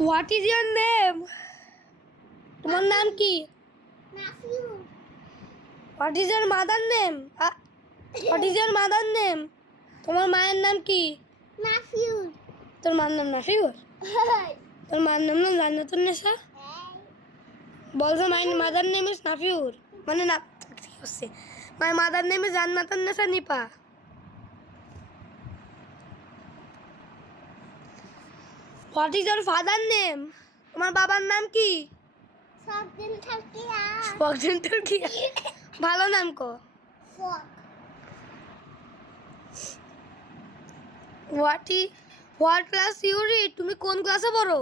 What is your name? তোমার নাম কি? Nafiu. What is your mother name? What is your mother name? তোমার মায়ের নাম কি? নাফিউ। তোর মার নাম নাফিউর? তোর মার নাম না জান্নাতুন নেসা? বলছো my mother name is Nafiur, মানে না কি হচ্ছে, my mother name is Jannatun Nesa Nipa. What is your father name? তোমার বাবার নাম কি? সবদিন থাকিয়া। ফকজেন কি ভালো নাম কো। ফক। What class you read? তুমি কোন ক্লাসে পড়ো?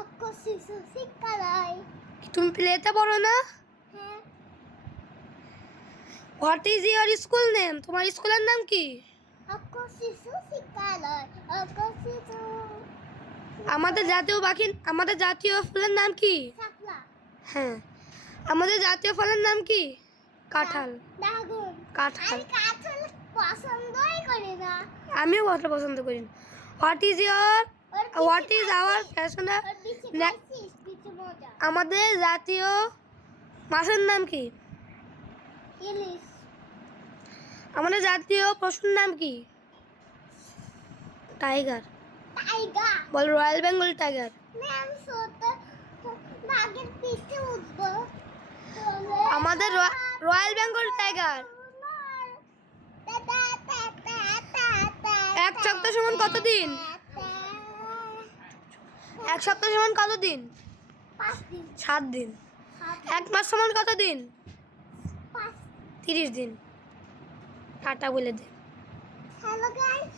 অক্ষ শিশু শিক্ষালয়। তুমি প্লেতে পড়ো না? হ্যাঁ। What is your school name? তোমার স্কুলের নাম কি? অক্ষ শিশু শিক্ষালয়। অক্ষ শিশু। আমাদের জাতীয় ফুলের নাম কি? শাপলা। হ্যাঁ। আমাদের জাতীয় ফলের নাম কি? কাঁঠাল। ড্রাগন। কাঁঠাল। আমি কাঁঠাল পছন্দই করি না। আমিও কাঁঠাল পছন্দ করি না। What is our national? আমাদের জাতীয় মাছের নাম কি? ইলিশ। আমাদের জাতীয় পশুর নাম কি? টাইগার। টাইগার। বল রয়্যাল বেঙ্গল টাইগার। ম্যাম সোতে বাঘের পিঠে উঠবো। আমাদের রয়্যাল বেঙ্গল টাইগার। এক সপ্তাহ সমান কত দিন? এক সপ্তাহ সমান কত দিন? 5 দিন। 7 দিন। এক মাস সমান কত দিন? 5। 30 দিন। টাটা বলে দে। Hello guys.